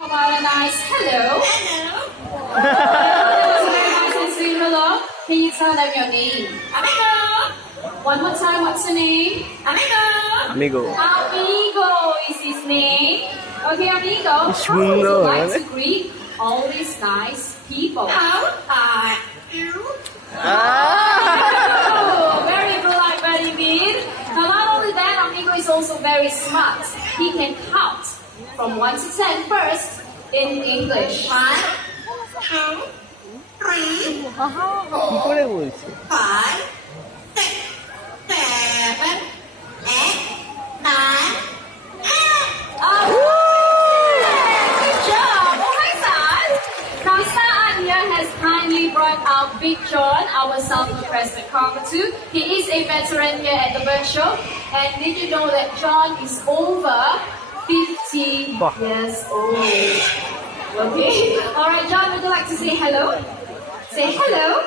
About a nice hello. Hello. That was a very nice and sweet hello. Can you tell them your name? Amigo. One more time, what's your name? Amigo. Amigo. Amigo is his name. Okay, Amigo, It's how would you Amigo, like right? to greet all these nice people? How are you? Oh, very polite, very indeed. Now, not only that, Amigo is also very smart. He can count from 1 to 10 first in English. 1, 2, 3, 이거래 보이지. 5, 6, 7, 8, 9, 10. Oh, good job! Oh my God! Now, Sa'an here has kindly brought out Big John, our self-requested cockatoo. He is a veteran here at the bird show. And did you know that John is over 50 Bah. years old? Okay. All right, John, would you like to say hello? Say hello.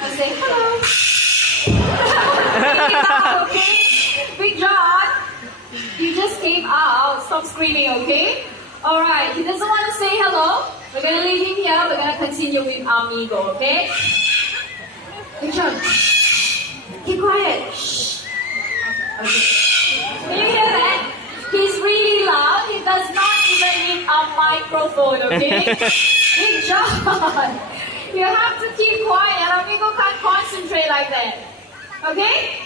Now say hello. Okay. Big John, you just came out. Stop screaming, okay? All right. He doesn't want to say hello. We're gonna leave him here. We're gonna continue with Amigo, okay? Big John, keep quiet. Shh. Okay. Can you hear that? He's really loud. He does not even need a microphone, okay? Big John, you have to keep quiet. Amigo can't concentrate like that. Okay?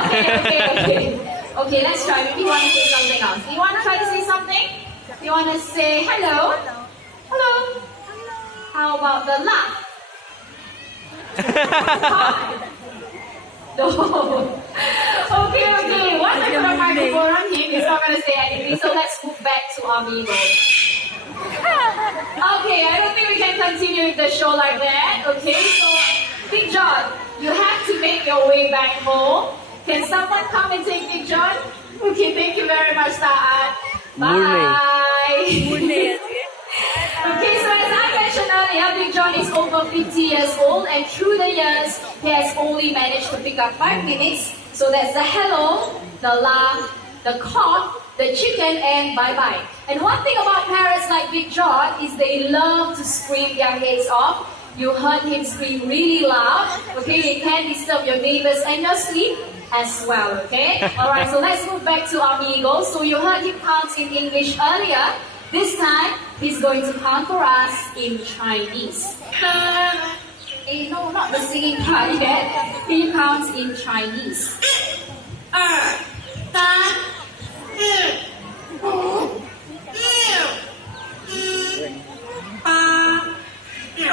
Okay. Okay, let's try. Maybe you want to say something else. Do you want to try to say something? Do you want to say hello? Hello. How about the laugh? Hi. No. Okay. Once I put a microphone on him, he's not going to say anything. So let's move back to Amigo. Okay, I don't think we can continue with the show like that. Okay, so Big John, you have to make your way back home. Can someone come and take Big John? Okay, thank you very much, Sa'an. Bye. Okay, so as I mentioned earlier, Big John is over 50 years old, and through the years, he has only managed to pick up 5 minutes. So that's the hello, the laugh, the cough, the chicken, and bye-bye. And one thing about parrots like Big John is they love to scream their heads off. You heard him scream really loud. Okay, it can disturb your neighbors and your sleep as well, okay? Alright, so let's move back to Amigo. So you heard him count in English earlier. This time, he's going to count for us in Chinese. No, not the singing part yet. He counts in Chinese. 2, 3, 4, 5, 6, 7, 8.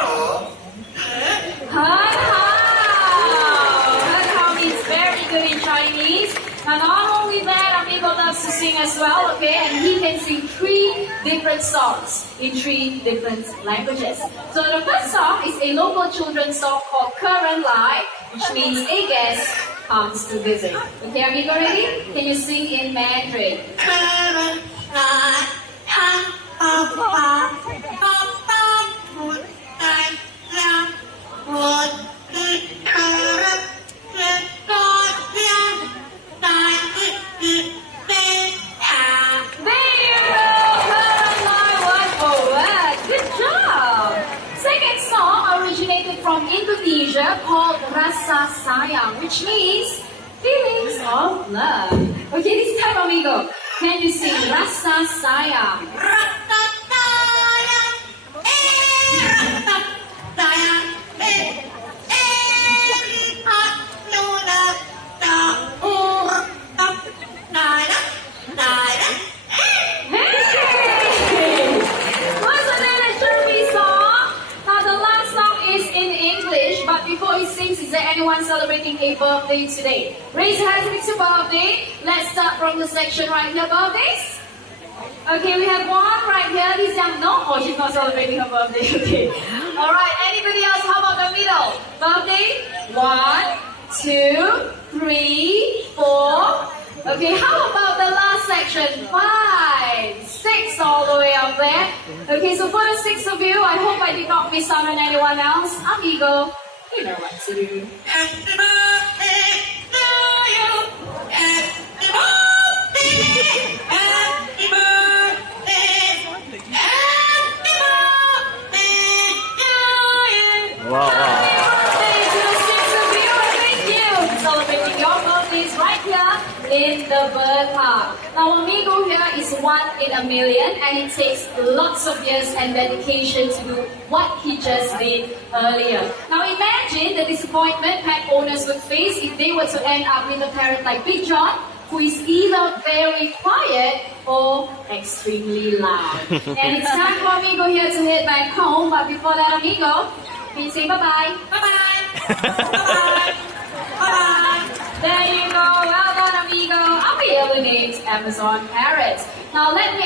Hao means very good in Chinese. And not only that, Amigo loves to sing as well, okay? And he can sing 3 different songs in 3 different languages. So the first song is a local children's song called Current Line, which means a guest comes to visit. Okay, Amigo, ready? Can you sing in Mandarin? There you go! Current Line 1 Good job! Second song originated from Indonesia called Rasa Sayang, which means feelings of love. Okay, this time, Amigo, can you sing Rasa Sayang? Hey! Wasn't that a chirpy song? Now the last song is in English, but before he sings, is there anyone celebrating a birthday today? Raise your hands if it's your birthday. Let's start from the section right here, birthdays. Okay, we have one right here. This young, no? Oh, she's not celebrating her birthday. Okay. All right, anybody else? How about the middle? Birthday? 1, 2, 3, 4. Okay, how about the last section? 5, 6, all the way up there. Okay, so for the 6 of you, I hope I did not miss out on anyone else. Amigo, you know what to do. Happy birthday to you. Happy birthday. Happy birthday. in the bird park. Now, Amigo here is one in a million, and it takes lots of years and dedication to do what he just did earlier. Now, imagine the disappointment pet owners would face if they were to end up with a parrot like Big John, who is either very quiet or extremely loud. And it's time for Amigo here to head back home, but before that, Amigo, can you say bye-bye? Bye-bye. Bye-bye. Bye-bye. There you go. Well done, Amigo. Our yellow named Amazon Parrot. Now let me